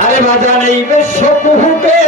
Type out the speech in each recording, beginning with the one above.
আরে বাজান এই বেশ কুহুকে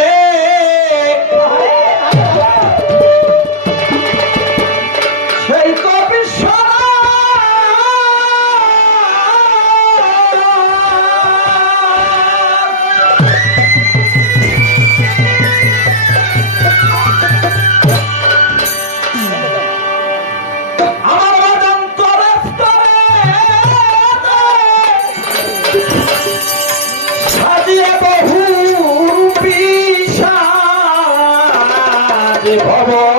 Vamos!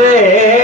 Hey.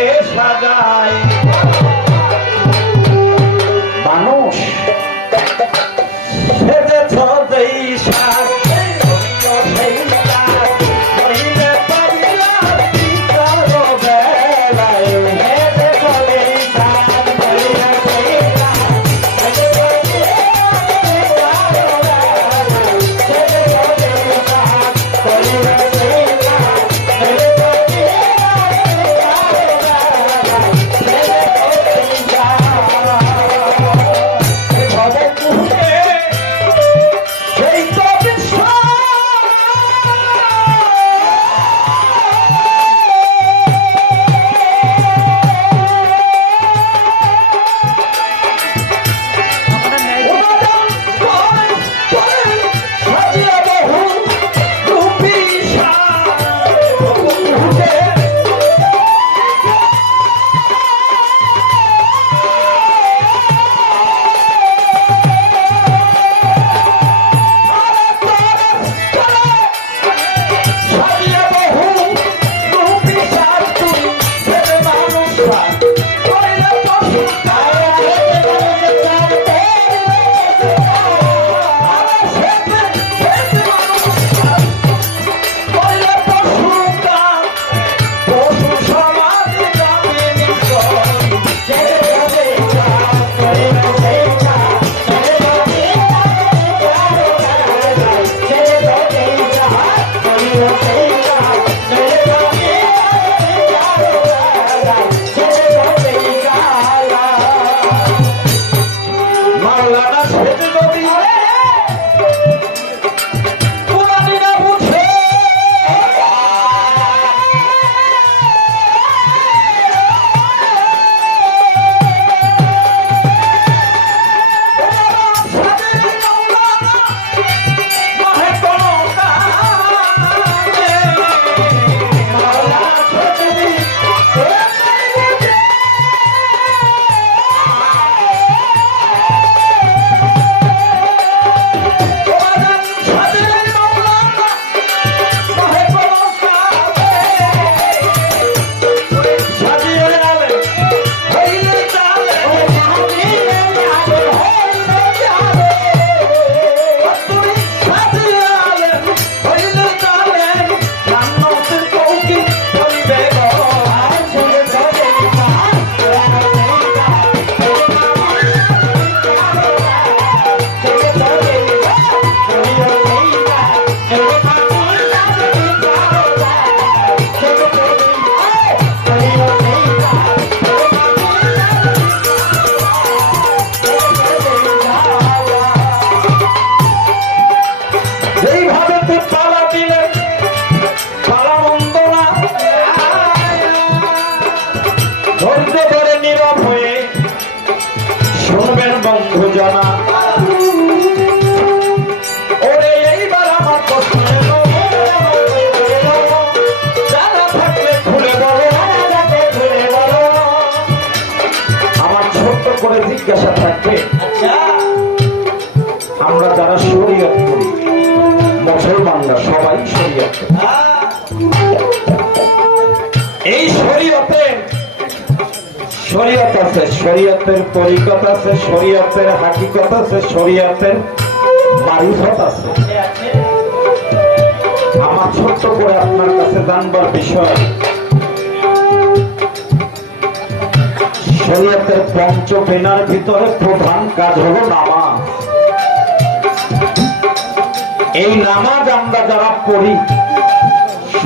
মুসলমানরা সবাই শরীয়ত এই শরীয়ত আছে, শরীয়তের আছে, শরীয়তের হাকিকত আছে, শরীয়তের মারিফত আছে। আমার ছোট্ট করে আপনার কাছে জানবার বিষয়, শরীয়তের পঞ্চ পেনার ভিতরে প্রধান কাজ হলো নামাজ। এই নামাজ আমরা যারা পড়ি,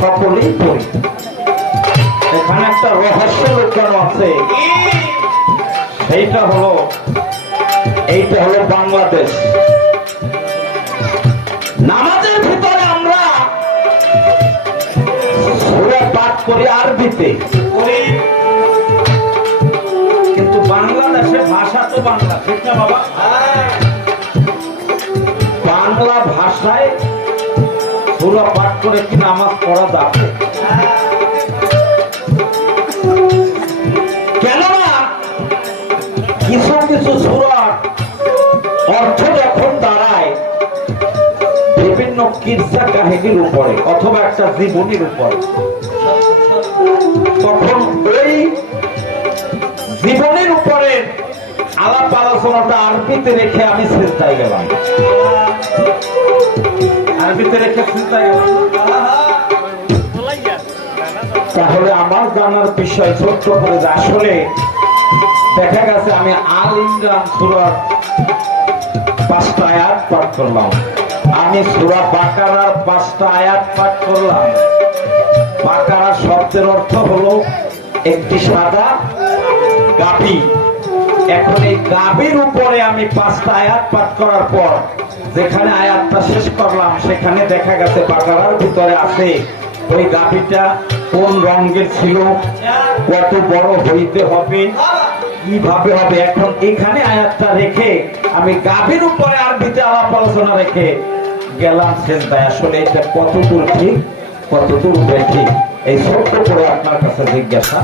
সকলেই পড়ি। এখানে একটা রহস্য লুকানো আছে। সেইটা হলো, এইটা হলো বাংলাদেশ। নামাজের ভিতরে আমরা সূরা পাঠ করি আরবিতে। কিন্তু বাংলাদেশের ভাষা তো বাংলা, ঠিক না বাবা? ভাষায় সূরা পাঠ করে কি নামাজ পড়া যাবে? কেননা কিছু কিছু সুরার অর্থ যখন দাঁড়ায়, বিভিন্ন কিরসা কাহিনীর উপরে অথবা একটা জীবনীর উপরে, তখন ওই জীবনের উপরে আলাপ আলোচনাটা আরবিতে রেখে আমি চিন্তায় গেলাম। আরবিতে রেখে চিন্তায় গেলাম। তাহলে আমার জানার বিষয় ছোট্ট করে আসলে দেখা গেছে আমি আল ইমরান সুরত পাঁচটা আয়াত পাঠ করলাম। আমি সুরা বাকারার পাঁচটা আয়াত পাঠ করলাম। বাকারা শব্দের অর্থ হলো একটি সাদা গাভী। এখন এই গাভীর উপরে আমি পাঁচটা আয়াত পাঠ করার পর যেখানে আয়াতটা শেষ করলাম, সেখানে দেখা গেছে বাকারার ভিতরে আছে ওই গাভীটা কোন রঙের ছিল, কত বড় হইতে হবে, কীভাবে হবে। এখন এখানে আয়াতটা রেখে আমি গাভীর উপরে আরবিতে আলাপ আলোচনা রেখে গেলাম শেষ চিন্তায় আসলে এটা কতদূর ঠিক, কতদূর বেঠিক, এই ছোট্ট করে আপনার কাছে জিজ্ঞাসা।